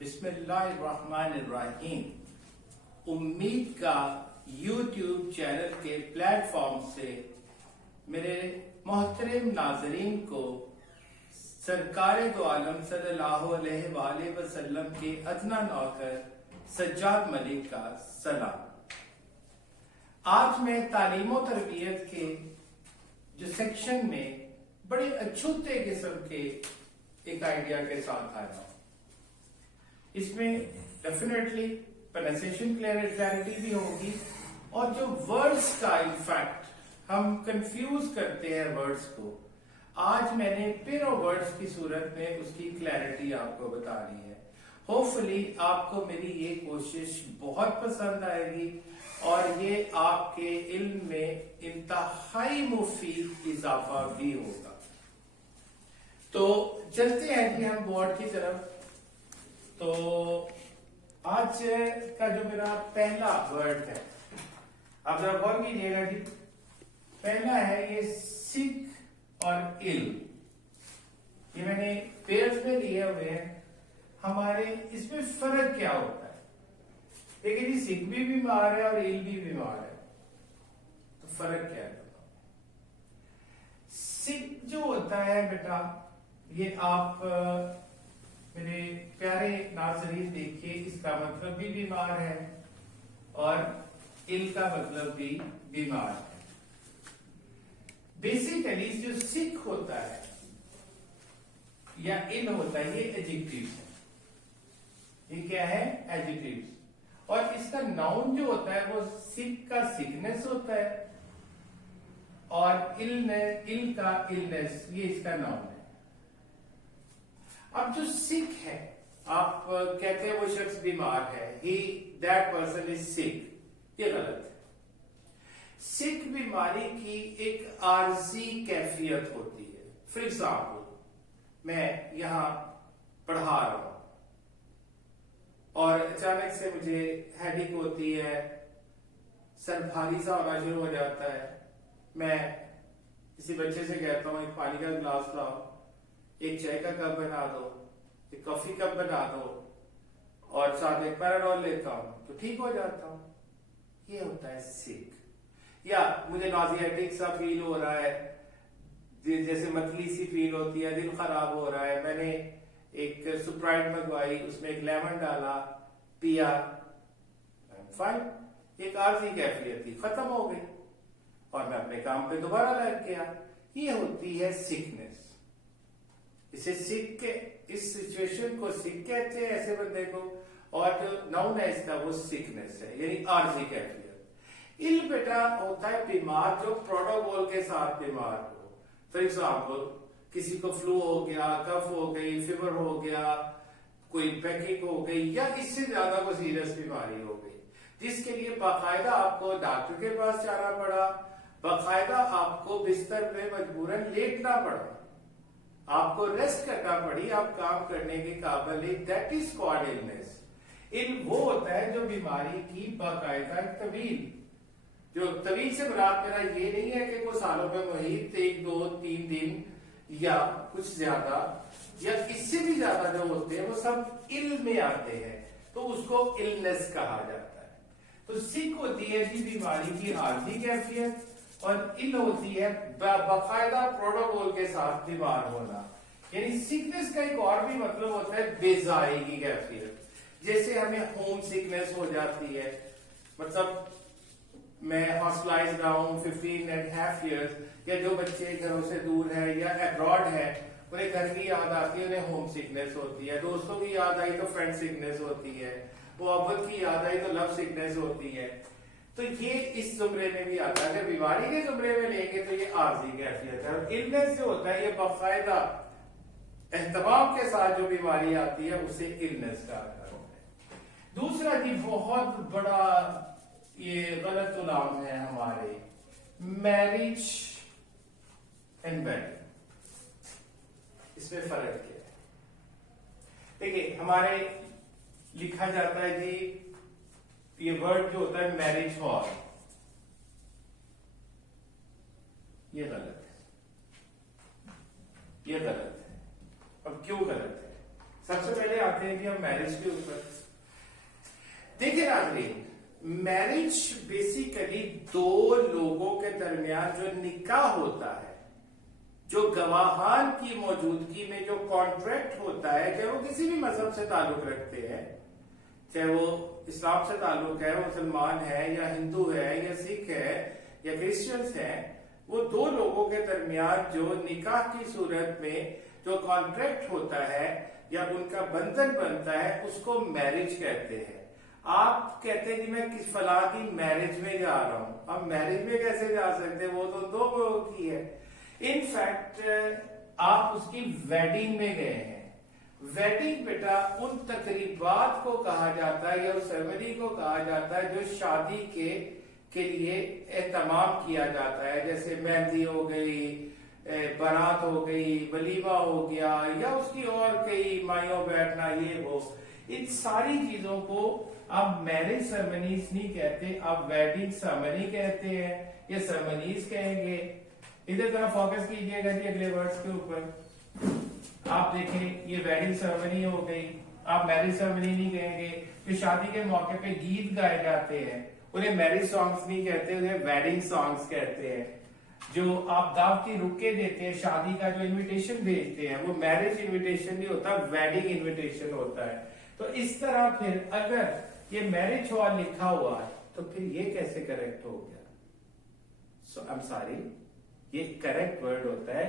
बिस्मिल्लाहिर्रहमानिर्रहीम। उम्मीद का यूट्यूब चैनल के प्लेटफॉर्म से मेरे मोहतरम नाजरीन को सरकार दो आलम सल्लल्लाहु अलैहि वसल्लम के अदना नौकर सज्जाद मलिक का सलाम। आज मैं तालीम और तरबियत के जो सेक्शन में बड़े अछूते किस्म के एक आइडिया के साथ आया हूं। इसमें डेफिनेटली प्रोनाउंसिएशन क्लैरिटी भी होगी और जो वर्ड्स का इनफैक्ट हम कंफ्यूज करते हैं वर्ड्स को, आज मैंने पिरो वर्ड्स की सूरत में उसकी क्लैरिटी आपको बतानी है। होपफुली आपको मेरी ये कोशिश बहुत पसंद आएगी और ये आपके इल्म में इंतहाई मुफीद इजाफा भी होगा। तो चलते हैं कि हम बोर्ड की तरफ। तो आज का जो मेरा पहला वर्ड है, आप जरा गौर कीजिएगा जी। पहला है ये सिक और इल। ये मैंने पेयर्स में लिए हुए हैं। हमारे इसमें फर्क क्या होता है? देखिए जी, सिक भी बीमार है और इल भी बीमार है, तो फर्क क्या है? सिक जो होता है बेटा, ये आप मेरे प्यारे नाज़रीन देखिए, इसका मतलब भी बीमार है और इल का मतलब भी बीमार है। बेसिकली जो सिक होता है या इल होता है, ये एडजेक्टिव्स है। ये क्या है? एडजेक्टिव्स। और इसका नाउन जो होता है वो सिक का सिकनेस होता है और इल का इलनेस, ये इसका नाउन है। अब जो सिक है, आप कहते हैं वो शख्स बीमार है, दैट पर्सन इज सिक, ये गलत है। सिक बीमारी की एक आर्जी कैफियत होती है। फॉर एग्जाम्पल, मैं यहां पढ़ा रहा हूं और अचानक से मुझे हेडेक होती है, सर भारी सा होना शुरू हो जाता है। मैं किसी बच्चे से कहता हूं एक पानी का गिलास लाओ, एक चाय का कप बना दो, एक कॉफी कप बना दो और साथ एक पैराडोल लेता हूं तो ठीक हो जाता हूं। ये होता है सिक। या मुझे नॉजियाटिक सा फील हो रहा है, जैसे मतली सी फील होती है, दिल खराब हो रहा है, मैंने एक स्प्राइट मंगवाई, उसमें एक लेमन डाला, पिया, फाइन। एक आर्जी कैफियत थी, खत्म हो गई और मैं अपने काम पे दोबारा लग गया। ये होती है सिकनेस। इसे सिक के, इस सिचुएशन को सिक कहते हैं ऐसे बंदे को, और जो नाउन है इसका वो सिकनेस है, यानी आर्जी कैफियत। इल बेटा होता है बीमार जो प्रोटोकॉल के साथ बीमार हो। फॉर एग्जाम्पल, किसी को फ्लू हो गया, कफ हो गई, फीवर हो गया, कोई बैकिंग हो गई, या इससे ज्यादा कोई सीरियस बीमारी हो गई, जिसके लिए बाकायदा आपको डॉक्टर के पास जाना पड़ा, बाकायदा आपको बिस्तर पे मजबूरन लेटना पड़ा, आपको रेस्ट करना पड़ी, आप काम करने के काबिल नहीं। That is called illness. Ill वो होता है जो बीमारी की बाकायदा तवील, जो तवील से मुराद मेरा ये नहीं है कि वो सालों में मुहित 1, 2, 3 दिन या कुछ ज्यादा या इससे भी ज्यादा जो होते हैं वो सब इल में आते हैं, तो उसको इलनेस कहा जाता है। तो सिक होती है जी बीमारी की आर्जी कैफियत और इल होती है बाकायदा प्रोटोकॉल के साथ बीमार होना। यानी सिकनेस का एक और भी मतलब होता है बेजाई की कैफियत। जैसे हमें होम सिकनेस हो जाती है, मतलब मैं हॉस्पिटलाइज रहा हूं 15.5 years, या जो बच्चे घरों से दूर है या अब्रॉड है, उन्हें घर की याद आती है, उन्हें होम सिकनेस होती है। दोस्तों की याद आई तो फ्रेंड सिकनेस होती है, मोहब्बत की याद आई तो लव सिकनेस होती है। तो ये इस जुमरे में भी आता है। अगर बीमारी के जुमरे में लेंगे तो ये आर्जी कैफियत है। और इलनेस जो होता है ये बाकायदा एहतमाम के साथ जो बीमारी आती है उसे इलनेस कहा जाता है। दूसरा जी बहुत बड़ा ये गलत नाम है हमारे, मैरिज एंड वेडिंग। इसमें फर्क क्या है? देखिए, हमारे लिखा जाता है जी, ये वर्ड जो होता है मैरिज हॉल, ये गलत है, ये गलत है। अब क्यों गलत है? सबसे पहले आते हैं कि हम मैरिज के ऊपर। देखिए नाज़रीन, मैरिज बेसिकली दो लोगों के दरमियान जो निकाह होता है, जो गवाहान की मौजूदगी में जो कॉन्ट्रैक्ट होता है, चाहे वो किसी भी मजहब से ताल्लुक रखते हैं, चाहे वो इस्लाम से ताल्लुक है, मुसलमान है या हिंदू है या सिख है या क्रिश्चियंस है, वो दो लोगों के दरमियान जो निकाह की सूरत में जो कॉन्ट्रैक्ट होता है या उनका बंधन बनता है, उसको मैरिज कहते हैं। आप कहते हैं कि मैं किस फलां की मैरिज में जा रहा हूं। अब मैरिज में कैसे जा सकते हैं, वो तो दो लोगों की है। इनफैक्ट आप उसकी वेडिंग में गए हैं। वेडिंग बेटा उन तकरीबात को कहा जाता है या उस सेरेमनी को कहा जाता है जो शादी के लिए एहतमाम किया जाता है, जैसे मेहंदी हो गई, बारात हो गई, वलीमा हो गया, या उसकी और कई माइयों बैठना, ये वो, इन सारी चीजों को आप मैरिज सेरेमनीज नहीं कहते, आप वेडिंग सेरेमनी कहते हैं या सेरेमनीज कहेंगे। इधर तरह फोकस कीजिएगा जी अगले वर्ड्स के ऊपर। आप देखें ये वेडिंग सेरेमनी हो गई, आप मैरिज सेरेमनी नहीं कहेंगे। जो शादी के मौके पे गीत गाए जाते हैं उन्हें मैरिज सॉन्ग्स नहीं कहते, उन्हें वेडिंग सॉन्ग्स कहते हैं। जो आप दावती रुके देते हैं, शादी का जो इनविटेशन भेजते हैं, वो मैरिज इनविटेशन नहीं होता, वेडिंग इनविटेशन होता है। तो इस तरह फिर अगर ये मैरिज हॉल लिखा हुआ है तो फिर ये कैसे करेक्ट हो गया? सो आई एम सॉरी, ये करेक्ट वर्ड होता है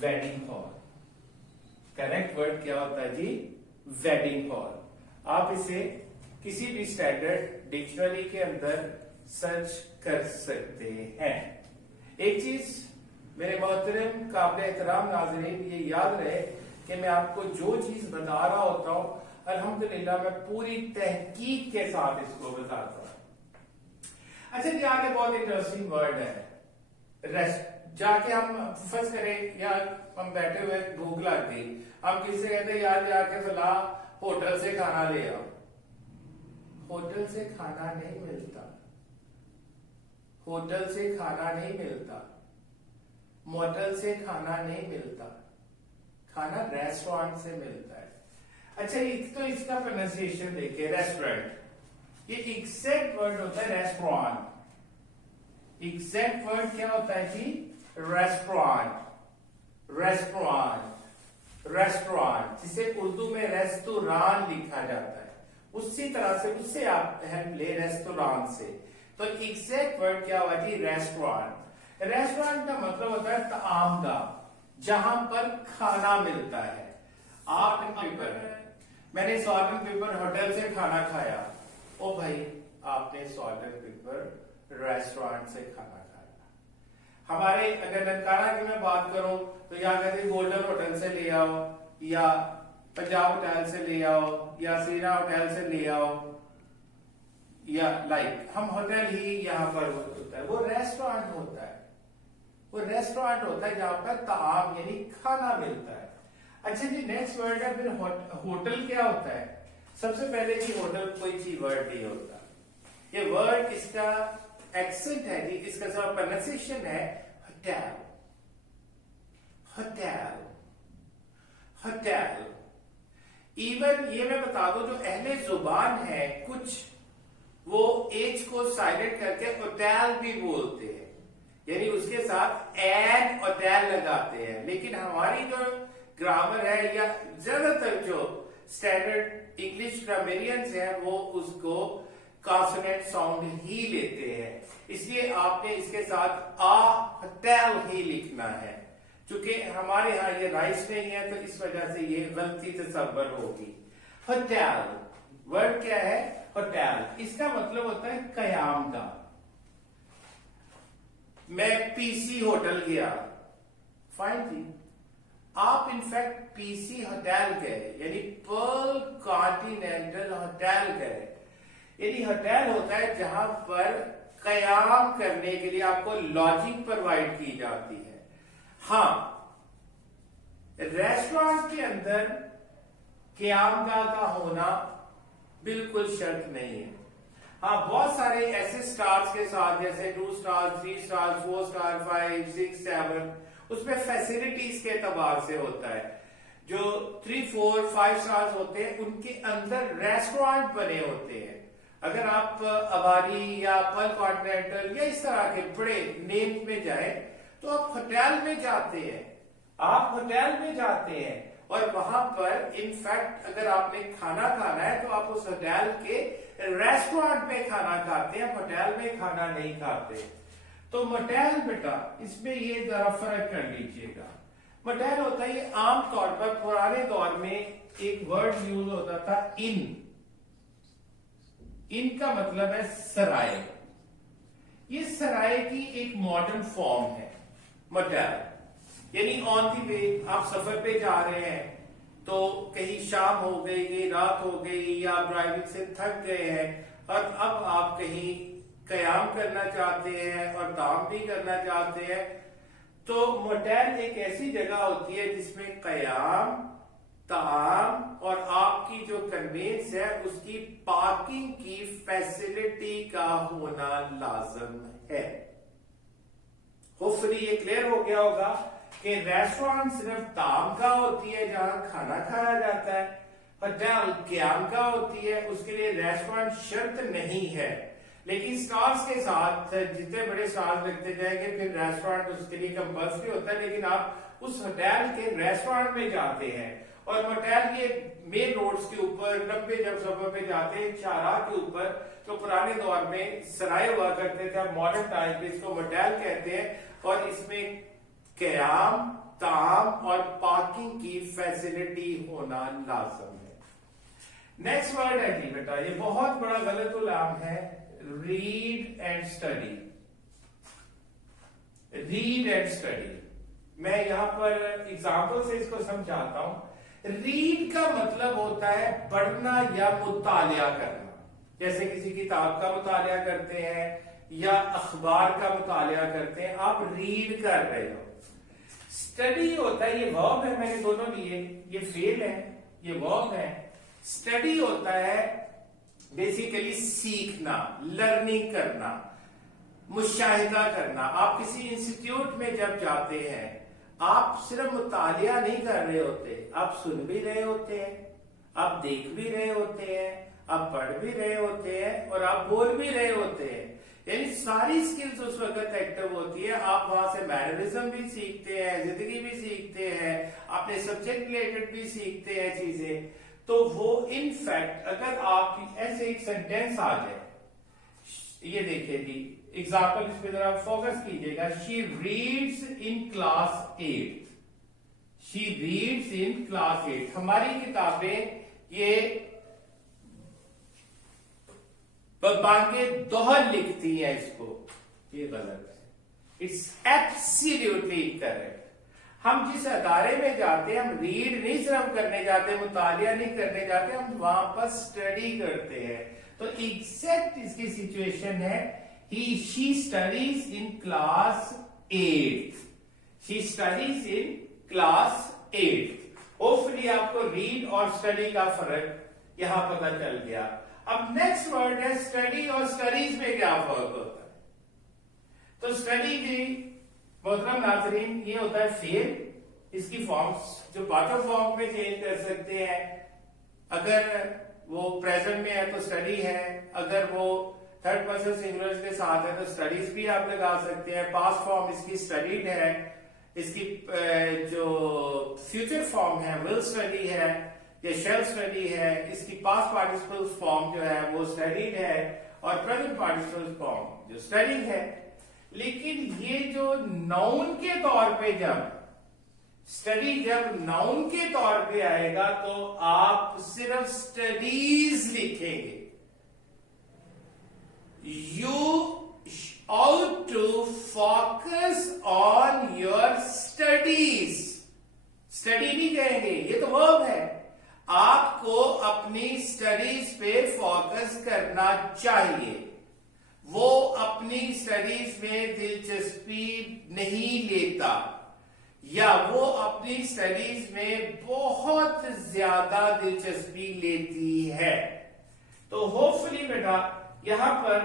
वेडिंग हॉल। करेक्ट वर्ड क्या होता है जी? Wedding hall. आप इसे किसी भी स्टैंडर्ड डिक्शनरी के अंदर सर्च कर सकते हैं। एक चीज मेरे मोहतरम काबिल एहतराम नाज़रीन, ये याद रहे कि मैं आपको जो चीज बता रहा होता हूं, अल्हम्दुलिल्लाह मैं पूरी तहकीक के साथ इसको बताता हूं। अच्छा जी, आगे बहुत इंटरेस्टिंग वर्ड है रेस्ट। जाके हम फर्ज करें या हम बैठे हुए भूख लग गई, हम किससे कहते हैं यार जाके फला होटल से खाना ले आओ। होटल से खाना नहीं मिलता, होटल से खाना नहीं मिलता, मोटल से खाना नहीं मिलता, खाना रेस्टोरेंट से मिलता है। अच्छा, एक तो इसका प्रोनाउंसिएशन देखिए, रेस्टोरेंट, ये एग्जैक्ट वर्ड होता है रेस्टोरेंट। एग्जैक्ट वर्ड क्या होता है जी? रेस्टोरेंट। रेस्टोरेंट, रेस्टोरेंट, जिसे उर्दू में रेस्तुरान लिखा जाता है, उसी तरह से उससे आप हेल्प ले रेस्तुरान से। तो एग्जैक्ट वर्ड क्या हुआ जी? रेस्टोरेंट। रेस्टोरेंट का मतलब होता है तामगाह, जहां पर खाना मिलता है। आप पेपर, मैंने सॉल्ट एंड पेपर होटल से खाना खाया, ओ भाई आपने सॉल्ट एंड पेपर रेस्टोरेंट से खाना खाया। हमारे अगर ननकाना की मैं बात करूं तो यहाँ कहते गोल्डन होटल से ले आओ, या पंजाब होटल से ले आओ, या सीरा होटल से ले आओ, या लाइक हम होटल ही यहाँ पर होता है, वो रेस्टोरेंट होता है। वो रेस्टोरेंट होता है जहां पर ताम यानी खाना मिलता है। अच्छा जी, नेक्स्ट वर्ड है फिर होटल क्या होता है? सबसे पहले जी होटल कोई चीज वर्ड नहीं होता, ये वर्ड इसका एक्सेंट है जी, इसका जो प्रोनाउंसिएशन है होटल। Hotel, hotel. इवन ये मैं बता दूं, जो अहले जुबान है कुछ, वो एच को साइलेंट करके होटल भी बोलते हैं, यानी उसके साथ एन होटल लगाते हैं। लेकिन हमारी जो ग्रामर है या ज्यादातर जो स्टैंडर्ड इंग्लिश ग्रामेरियंस हैं, वो उसको कॉन्सोनेंट साउंड ही लेते हैं, इसलिए आपने इसके साथ आ होटल ही लिखना है। चूंकि हमारे यहाँ ये राइस नहीं है तो इस वजह से ये गलती तसव्वुर होगी। होटल वर्ड क्या है? होटल, इसका मतलब होता है कयाम का। मैं पीसी होटल गया, फाइन थी। आप इनफैक्ट पीसी होटल गए, यानी पर्ल कॉन्टिनेंटल होटल गए। यानी होटल होता है जहां पर कयाम करने के लिए आपको लॉजिंग प्रोवाइड की जाती है। हाँ, रेस्टोरेंट के अंदर कयामगाह का होना बिल्कुल शर्त नहीं है। हाँ, बहुत सारे ऐसे स्टार्स के साथ, जैसे 2 स्टार, 3 स्टार, 4 स्टार, 5, 6, 7, उसमें फैसिलिटीज के एतबार से होता है। जो 3, 4, 5 स्टार्स होते हैं उनके अंदर रेस्टोरेंट बने होते हैं। अगर आप अबारी या पल कॉन्टिनेंटल या इस तरह के बड़े नेम में जाए तो आप होटल में जाते हैं, आप होटल में जाते हैं और वहां पर इनफैक्ट अगर आपने खाना खाना है तो आप उस होटल के रेस्टोरेंट में खाना खाते हैं, होटल में खाना नहीं खाते। तो मोटेल बेटा इसमें ये जरा फर्क कर लीजिएगा। मोटेल होता है, ये आमतौर पर पुराने दौर में एक वर्ड यूज होता था इन का मतलब है सराय। ये सराय की एक मॉडर्न फॉर्म है मोटेल। यानी ऑन दी वे आप सफर पे जा रहे हैं तो कहीं शाम हो गई, रात हो गई या ड्राइविंग से थक गए हैं और अब आप कहीं कयाम करना चाहते हैं और ताम भी करना चाहते हैं, तो मोटेल एक ऐसी जगह होती है जिसमें कयाम, ताम और आपकी जो कन्वेंस है उसकी पार्किंग की फैसिलिटी का होना लाजम है। होपफुली ये क्लियर हो गया होगा कि रेस्टोरेंट सिर्फ ताम का होती है जहां खाना खाया जाता है, होटल क्याम का होती है, उसके लिए रेस्टोरेंट शर्त नहीं है। लेकिन स्टार्स के साथ जितने बड़े स्टार्स लगते जाएंगे फिर रेस्टोरेंट उसके लिए कंपल्सरी होता है। लेकिन आप उस होटल के रेस्टोरेंट में जाते हैं और होटल के मेन रोड्स के ऊपर लंबे जब सफर पे जाते हैं चारा के ऊपर, तो पुराने दौर में सराय हुआ करते थे, मॉडर्न टाइम पे इसको मोटेल कहते हैं और इसमें कयाम, ताम और पार्किंग की फैसिलिटी होना लाजम है। नेक्स्ट वर्ड है जी बेटा, ये बहुत बड़ा गलत उलाम है, read and study. Read and study, मैं यहां पर एग्जाम्पल से इसको समझाता हूं। रीड का मतलब होता है पढ़ना या मुतालिया करना, जैसे किसी किताब का मुतालिया करते हैं या अखबार का मुतालिया करते हैं, आप रीड कर रहे हो। स्टडी होता है, ये वर्ब है, मैंने दोनों लिए, ये फेल है, ये वर्ब है। स्टडी होता है बेसिकली सीखना, लर्निंग करना, मुशाहिदा करना। आप किसी इंस्टीट्यूट में जब जाते हैं आप सिर्फ मुतालिया नहीं कर रहे होते, आप सुन भी रहे होते हैं, आप देख भी रहे होते हैं, आप पढ़ भी रहे होते हैं और आप बोल भी रहे होते हैं। यानी सारी स्किल्स उस वक्त एक्टिव होती है। आप वहां से मैनरिज्म भी सीखते हैं, जिंदगी भी सीखते हैं, अपने सब्जेक्ट रिलेटेड भी सीखते हैं चीजें। तो वो इनफैक्ट अगर आप ऐसे एक सेंटेंस आ जाए, ये देखिए जी एग्जाम्पल, इस पे जरा फोकस कीजिएगा। She reads in class 8, she reads in class 8। हमारी किताबें ये बांगे दोहर लिखती है इसको, ये गलत है, इट्स एब्सोल्युटली करेक्ट। हम जिस अदारे में जाते हैं हम रीड नहीं सिर्फ करने जाते, मुतालिया नहीं करने जाते, हम वहां पर स्टडी करते हैं। तो एग्जैक्ट इसकी सिचुएशन है, she studies in class 8, she studies in class 8। Hopefully आपको रीड और स्टडी का फर्क यहां पता चल गया। अब नेक्स्ट वर्ड है स्टडी और स्टडीज में क्या फर्क होता है। तो स्टडी की मोहतरम नाज़रीन ये होता है फेल। इसकी फॉर्म्स जो पार्ट फॉर्म में चेंज कर सकते हैं। अगर वो प्रेजेंट में है तो स्टडी है, अगर वो थर्ड पर्सन सिंगुलर के साथ है तो स्टडीज भी आप लगा सकते हैं। पास्ट फॉर्म इसकी स्टडीड है, इसकी जो फ्यूचर फॉर्म है विल स्टडी है या शेल स्टडी है, इसकी पास्ट पार्टिसिपल फॉर्म जो है वो स्टडीड है और प्रेजेंट पार्टिसिपल फॉर्म जो स्टडी है। लेकिन ये जो नाउन के तौर पे जब स्टडी जब नाउन के तौर पे आएगा तो आप सिर्फ स्टडीज लिखेंगे। You ought to focus on your studies. Study नहीं कहेंगे, ये तो वर्ब है। आपको अपनी स्टडीज पे फोकस करना चाहिए। वो अपनी स्टडीज में दिलचस्पी नहीं लेता या वो अपनी स्टडीज में बहुत ज्यादा दिलचस्पी लेती है। तो होपफुली बेटा यहां पर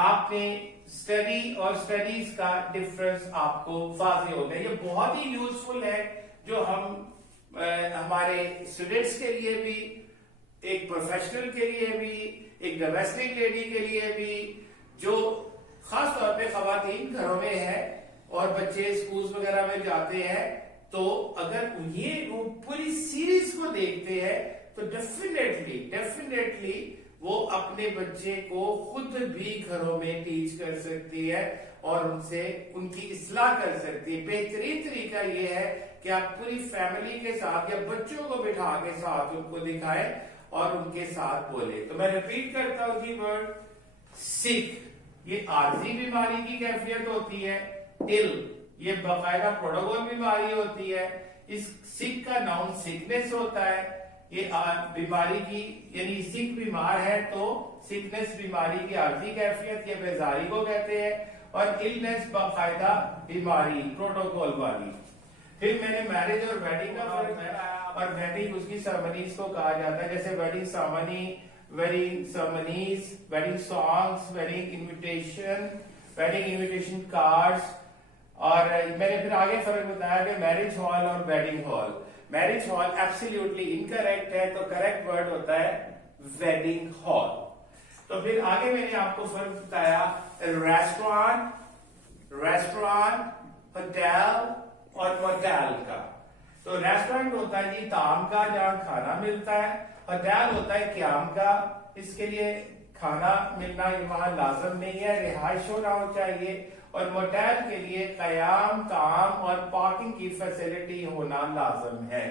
आपने स्टडी और स्टडीज का डिफरेंस आपको वाज़ेह हो गया। ये बहुत ही यूजफुल है जो हम ہمارے اسٹوڈینٹس کے لیے بھی، ایک پروفیشنل کے لیے بھی، ایک ڈومیسٹک لیڈی کے لیے بھی، جو خاص طور پہ خواتین گھروں میں ہے اور بچے اسکولز وغیرہ میں جاتے ہیں، تو اگر یہ وہ پوری سیریز کو دیکھتے ہیں تو ڈیفینیٹلی وہ اپنے بچے کو خود بھی گھروں میں ٹیچ کر سکتی ہے اور ان سے ان کی اصلاح کر سکتی ہے۔ بہترین طریقہ یہ ہے کہ آپ پوری فیملی کے ساتھ یا بچوں کو بٹھا کے ساتھ ان کو دکھائیں اور ان کے ساتھ بولے۔ تو میں ریپیٹ کرتا ہوں جی ورڈ سک، یہ عارضی بیماری کی کیفیت ہوتی ہے۔ ٹل، یہ باقاعدہ پروٹوکول بیماری ہوتی ہے۔ اس سک کا ناؤن سکنس ہوتا ہے، یہ بیماری کی یعنی سک بیمار ہے تو سکنس بیماری کی عارضی کیفیت یا بیزاری کو کہتے ہیں، اور النس باقاعدہ بیماری پروٹوکول والی۔ پھر میں نے میرج اور ویڈنگ کا فرق ہے، اور ویڈنگ اس کی سرمنیز کو کہا جاتا ہے، جیسے wedding ceremony, wedding ceremonies, wedding songs, wedding invitation cards. اور میں نے پھر آگے فرق بتایا کہ میرج ہال اور wedding hall. Marriage hall absolutely incorrect ہے، تو کریکٹ ورڈ ہوتا ہے ویڈنگ ہال۔ تو پھر آگے میں نے آپ کو فرق بتایا ریسٹورانٹ، ہوٹل اور موٹیل کا۔ تو ریسٹورانٹ ہوتا ہے جی طعام کا، جہاں کھانا ملتا ہے۔ ہوٹل ہوتا ہے قیام کا، اس کے لیے کھانا ملنا وہاں لازم نہیں ہے، رہائش ہونا چاہیے۔ اور موٹیل کے لیے قیام، طعام اور پارکنگ کی فیسلٹی ہونا لازم ہے۔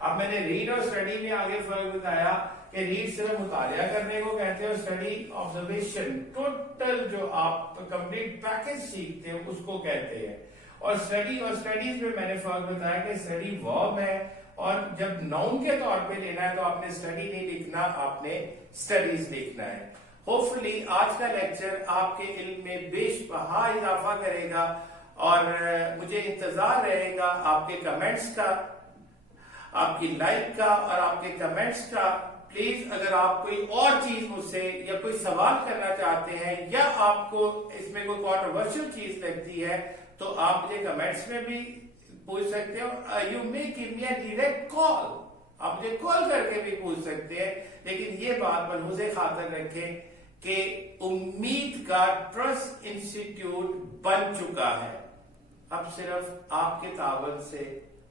اب میں نے ریڈ اور اسٹڈی میں آگے فرق بتایا کہ ریڈ صرف مطالعہ کرنے کو کہتے ہیں، اور اسٹڈی آبزرویشن، ٹوٹل جو آپ کمپلیٹ پیکج سیکھتے ہیں اس کو کہتے ہیں۔ اور اسٹڈیز میں میں نے فرق بتایا کہ اسٹڈی ورب ہے، اور جب ناؤن کے طور پہ لینا ہے تو آپ نے اسٹڈی نہیں لکھنا، آپ نے اسٹڈیز لکھنا ہے۔ ہوپفلی آج کا لیکچر آپ کے علم میں بیش بہا اضافہ کرے گا، اور مجھے انتظار رہے گا آپ کے کمنٹس کا، آپ کی لائک کا اور آپ کے کمنٹس کا۔ پلیز اگر آپ کوئی اور چیز مجھ سے یا کوئی سوال کرنا چاہتے ہیں، یا آپ کو اس میں کوئی کنٹروورشل چیز لگتی ہے، تو آپ مجھے کمنٹس میں بھی پوچھ سکتے ہو۔ You may give me a direct call, آپ مجھے کال کر کے بھی پوچھ سکتے ہیں، لیکن یہ بات ملحوظ خاطر رکھیں کہ امید کا ٹرسٹ انسٹیٹیوٹ بن چکا ہے۔ اب صرف آپ کے تعاون سے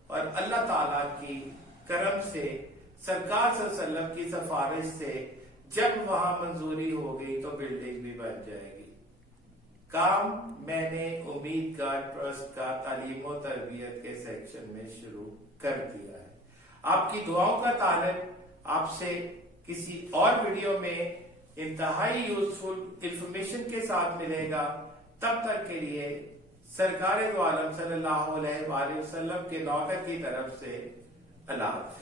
اور اللہ تعالیٰ کی کرم سے، سرکار صلی اللہ علیہ وسلم کی سفارش سے جب وہاں منظوری ہو گئی تو بلڈنگ بھی بن جائے گی۔ کام میں نے امید کا ٹرسٹ کا تعلیم و تربیت کے سیکشن میں شروع کر دیا ہے۔ آپ کی دعاؤں کا تعلق آپ سے کسی اور ویڈیو میں انتہائی یوزفل انفارمیشن کے ساتھ ملے گا۔ تب تک کے لیے سرکار دو عالم صلی اللہ علیہ وآلہ وسلم کے نوکر کی طرف سے اللہ حافظ۔